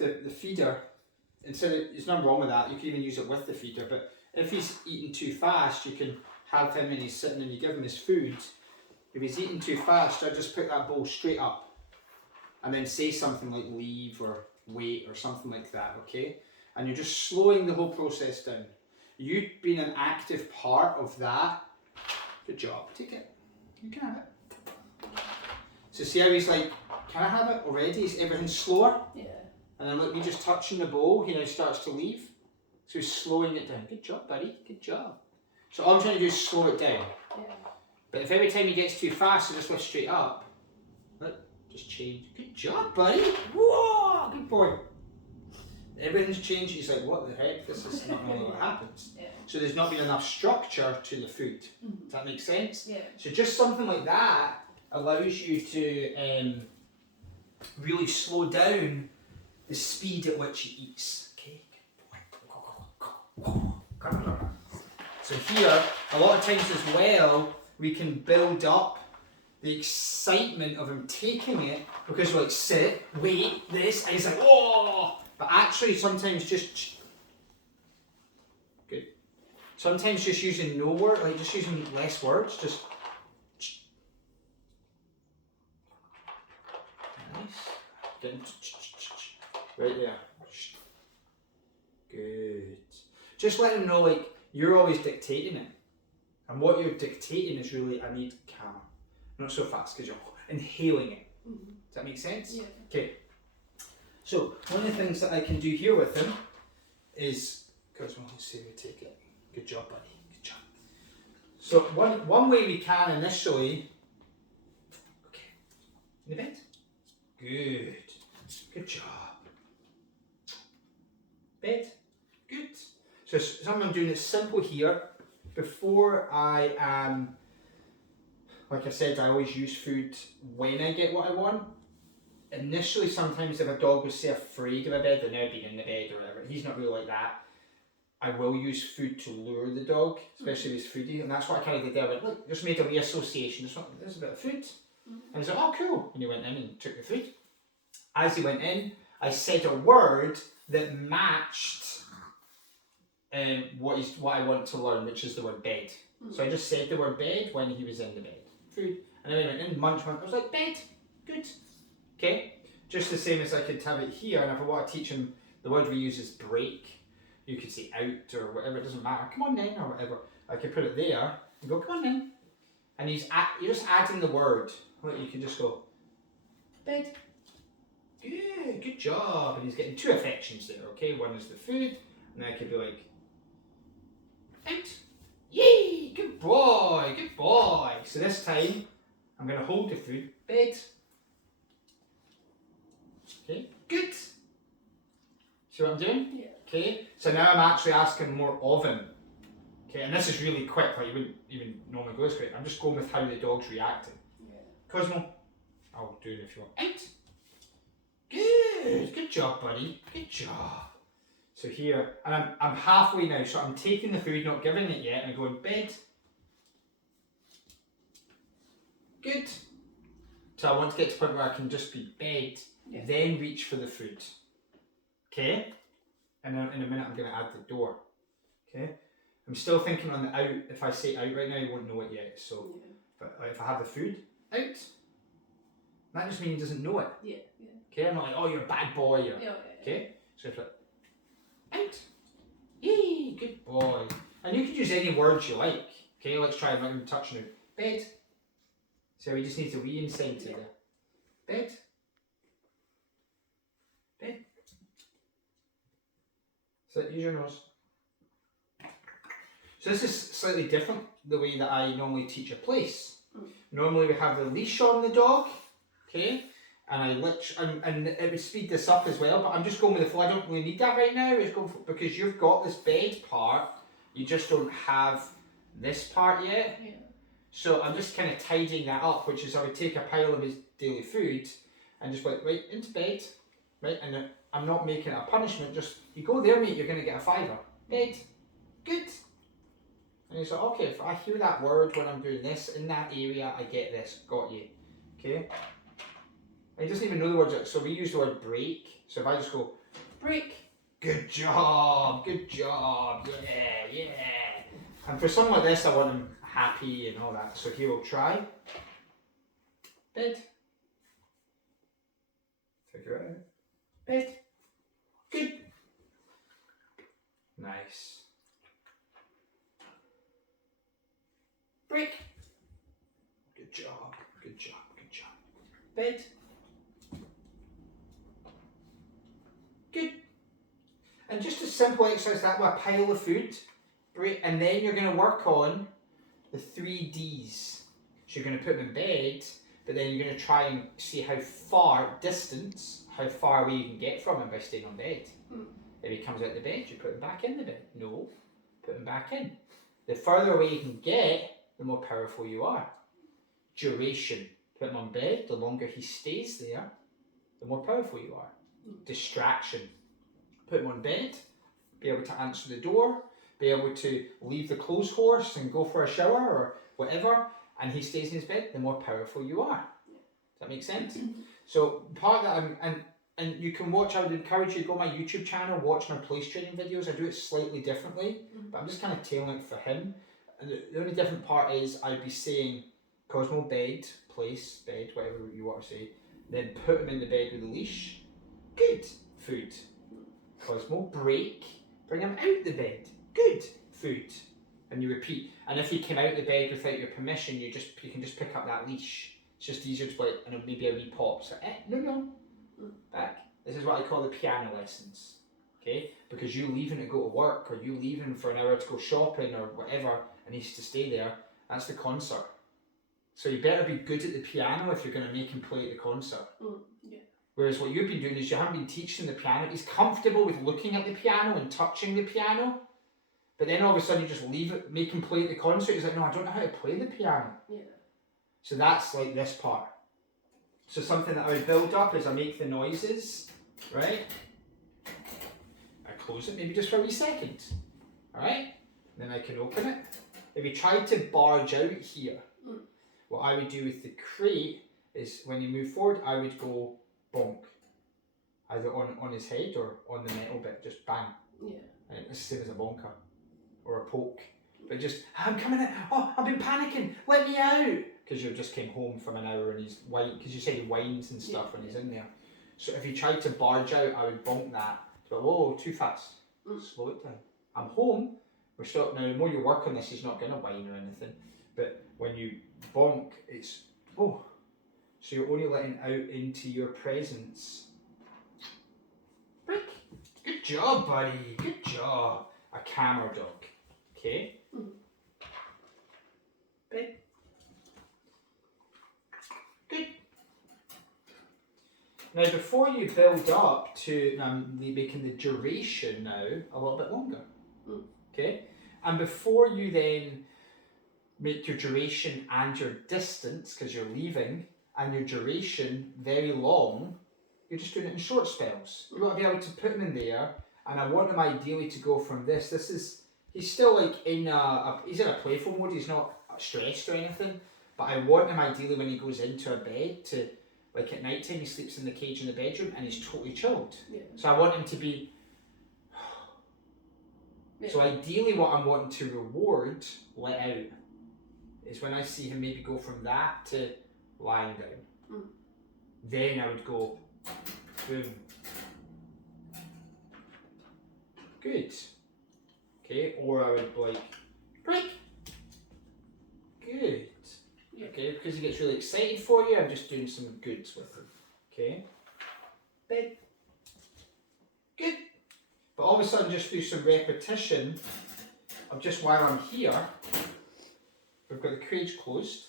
with the feeder, instead of, there's nothing wrong with that, you can even use it with the feeder, but if he's eating too fast, you can have him and he's sitting and you give him his food. If he's eating too fast, I just pick that bowl straight up and then say something like leave or wait or something like that, okay? And you're just slowing the whole process down. You being an active part of that, good job, take it, you can have it. So see how he's like, can I have it already? Is everything slower? Yeah. And then look, me just touching the bowl, he now starts to leave. So he's slowing it down. Good job, buddy, good job. So all I'm trying to do is slow it down. Yeah. But if every time he gets too fast, he just lifts straight up. Look, just change. Good job, buddy. Whoa, good boy. Everything's changed. He's like, what the heck? This is not normally what happens. Yeah. So there's not been enough structure to the food. Mm-hmm. Does that make sense? Yeah. So just something like that allows you to really slow down the speed at which he eats. Okay. So here, a lot of times as well, we can build up the excitement of him taking it because we're like, sit, wait, this, and he's like, oh! But actually, sometimes just, good. Sometimes just using no word, like just using less words, just, nice. Getting, right there. Good. Just let him know, like, you're always dictating it. And what you're dictating is really, I need calm. Not so fast, because you're inhaling it. Mm-hmm. Does that make sense? Yeah. Okay. So, one of the things that I can do here with him is, because we'll say we take it. Good job, buddy. Good job. So, one way we can initially, okay, in the bed. Good. Good job. Bed. Good. So something I'm doing is simple here. Before I like I said, I always use food when I get what I want. Initially, sometimes if a dog was say afraid of a bed, they're now being in the bed or whatever, he's not really like that. I will use food to lure the dog, especially if he's foodie, and that's what I kind of did there. I went, look, just made a wee association. There's a bit of food. And he's like, oh cool. And he went in and took the food. As he went in, I said a word that matched what I want to learn, which is the word bed. So I just said the word bed when he was in the bed. Food. And then I went in, munch. I was like, bed. Good. Okay? Just the same as I could have it here, and if I want to teach him, the word we use is break. You could say out or whatever, it doesn't matter. Come on then, or whatever. I could put it there and go, come on then. And you're just adding the word. Like you can just go, bed. Good job. And he's getting two affections there, okay? One is the food, and I could be like, out. Yay, good boy, good boy. So this time, I'm going to hold the food, bed. Okay, good. See what I'm doing? Yeah. Okay, so now I'm actually asking more of him. Okay, and this is really quick, like you wouldn't even normally go this quick. I'm just going with how the dog's reacting. Yeah. Cosmo, I'll do it if you want. Out. Good job, buddy. Good job. So here, and I'm halfway now, so I'm taking the food, not giving it yet, and I'm going bed. Good. So I want to get to the point where I can just be bed, Yeah. then reach for the food. Okay? And then in a minute I'm going to add the door. Okay? I'm still thinking on the out. If I say out right now, you won't know it yet. So if I have the food, out. That just means he doesn't know it. Yeah. Okay? I'm not like, oh, you're a bad boy. Or, Yeah. okay? So if like, out. Yay, good boy. And you can use any words you like. Okay, let's try and let him touch now. Bed. So he just needs a wee incentive there. Bed. Bed. So use your nose. So this is slightly different the way that I normally teach a place. Normally we have the leash on the dog, okay? And and it would speed this up as well, but I'm just going with the flow. I don't really need that right now. It's going for, because you've got this bed part, you just don't have this part yet. Yeah. So I'm just kind of tidying that up, which is I would take a pile of his daily food and just like, right, into bed, right? And I'm not making it a punishment, just, you go there mate, you're going to get a $5. Bed. Good. And he's like, okay, if I hear that word when I'm doing this, in that area, I get this. Got you. Okay? He doesn't even know the words, so we use the word break. So if I just go, break. Good job, yeah. And for something like this, I want him happy and all that, so he will try. Bed. Take it out. Bed. Good. Nice. Break. Good job. Bed. Good. And just a simple exercise that with a pile of food, break, and then you're going to work on the 3 Ds. So you're going to put them in bed, but then you're going to try and see how far away you can get from him by staying on bed. If he comes out the bed, you put him back in the bed. No, put him back in. The further away you can get, the more powerful you are. Duration. Put him on bed, the longer he stays there, the more powerful you are. Distraction. Put him on bed, be able to answer the door, be able to leave the clothes horse and go for a shower or whatever, and he stays in his bed, the more powerful you are. Does that make sense? So part of that, and you can watch, I would encourage you to go on my YouTube channel, watch my place training videos. I do it slightly differently, but I'm just kind of tailoring it for him. And the only different part is I'd be saying, Cosmo, bed, place, bed, whatever you want to say, then put him in the bed with a leash. Good. Food. Cosmo, break, bring him out the bed. Good. Food. And you repeat. And if he came out the bed without your permission, you can just pick up that leash. It's just easier to play, and maybe a wee pop. So, no. Back. This is what I call the piano lessons. Okay? Because you leaving to go to work, or you leaving for an hour to go shopping, or whatever, and he's to stay there, that's the concert. So you better be good at the piano if you're going to make him play at the concert. Yeah. Whereas what you've been doing is you haven't been teaching the piano. He's comfortable with looking at the piano and touching the piano, but then all of a sudden you just leave it, make him play at the concert. He's like, no, I don't know how to play the piano. Yeah. So that's like this part. So something that I would build up is I make the noises, right? I close it maybe just for a wee second, all right? Then I can open it. If you try to barge out here, what I would do with the crate is when you move forward, I would go bonk, either on his head or on the metal bit, just bang. Yeah. And it's the same as a bonker or a poke. But just, I'm coming out, oh, I've been panicking, let me out. Because you just came home from an hour and he's whine, because you said he whines and stuff when he's in there. So if you tried to barge out, I would bonk that. But whoa, too fast. Slow it down. I'm home. We're still, now the more you work on this, he's not going to whine or anything. But when you bonk, it's, oh. So you're only letting out into your presence. Break. Good job, buddy. Good job. A camera dog. Okay? Big. Good. Now before you build up to making the duration now a little bit longer. Okay? And before you then make your duration and your distance, because you're leaving, and your duration very long, you're just doing it in short spells. You want to be able to put him in there, and I want him ideally to go from this. He's still like he's in a playful mode, he's not stressed or anything, but I want him ideally when he goes into a bed to, like at night time he sleeps in the cage in the bedroom and he's totally chilled. Yeah. So I want him to be, so ideally what I'm wanting to reward, let out, is when I see him maybe go from that to lying down. Then I would go, boom. Good. Okay, or I would like, break. Good. Yeah. Okay, because he gets really excited for you, I'm just doing some goods with him. Okay. Bed. Good. But all of a sudden, just do some repetition of just while I'm here. We've got the cage closed.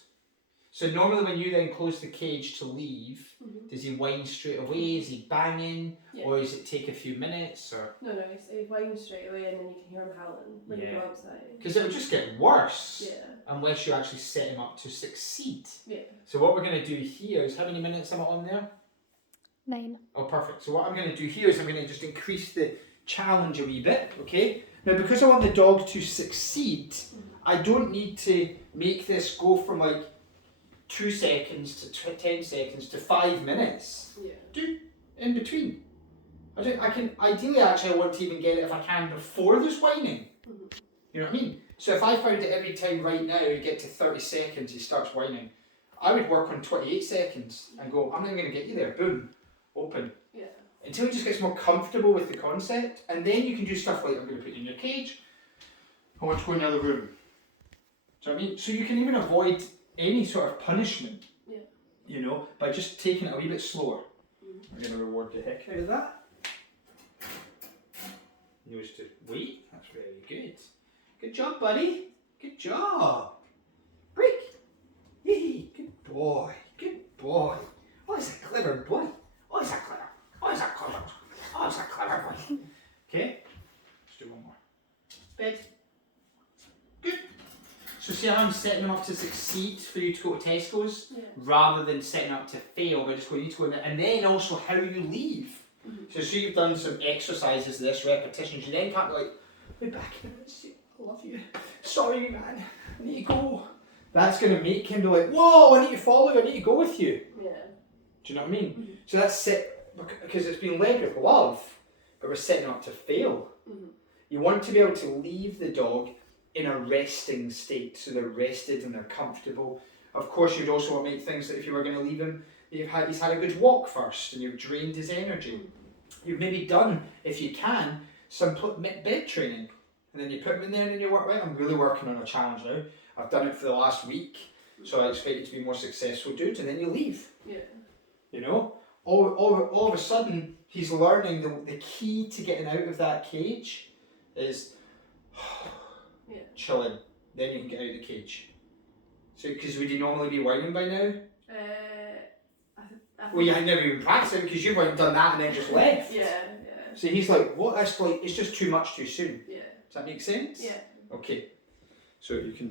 So normally when you then close the cage to leave, does he whine straight away? Is he banging? Yeah. Or does it take a few minutes? Or No, he whines straight away and then you can hear him howling when you go outside. because it would just get worse Yeah. unless you actually set him up to succeed. Yeah. So what we're going to do here is, how many minutes am I on there? 9. Oh, perfect. So what I'm going to do here is I'm going to just increase the challenge a wee bit, okay? Now, because I want the dog to succeed, I don't need to make this go from like 2 seconds to 10 seconds to 5 minutes. Yeah. Do in between. Ideally, actually, I want to even get it if I can before there's whining. You know what I mean? So if I found that every time right now you get to 30 seconds he starts whining, I would work on 28 seconds and go, I'm not going to get you there. Boom, open. Yeah. Until he just gets more comfortable with the concept, and then you can do stuff like, I'm going to put you in your cage. I want to go in the other room. Do you know what I mean? So you can even avoid any sort of punishment. Yeah. You know, by just taking it a wee bit slower. I'm going to reward the heck out of that. Knows to wait. That's very good. Good job, buddy. Good job. Break. Yay. Good boy. Good boy. Oh, he's a clever boy. Oh, he's a clever. Oh, he's a clever. Oh, he's a clever boy. Okay. Let's do one more. Bed. Good. So see how I'm setting them up to succeed for you to go to Tesco's, rather than setting up to fail by just going, you need to go in there. And then also how you leave. So you've done some exercises, this repetitions, you then can't be like, we're back in it, I love you. Sorry man, I need to go. That's going to make him be like, whoa, I need to follow you, I need to go with you. Yeah. Do you know what I mean? So that's set, because it's been led with love, but we're setting up to fail. You want to be able to leave the dog in a resting state, so they're rested and they're comfortable. Of course, you'd also want to make things that if you were going to leave him, he's had a good walk first and you've drained his energy. You've maybe done, if you can, some bed training. And then you put him in there and then you work, right, I'm really working on a challenge now. I've done it for the last week, so I expect you to be more successful, dude, and then you leave. Yeah. You know? All of a sudden, he's learning the key to getting out of that cage is chilling. Then you can get out of the cage. So, because would you normally be whining by now? Well, you had never even practiced it because you've done that and then just left. Yeah. So he's like, what? That's like, it's just too much too soon. Yeah. Does that make sense? Yeah. Okay. So you can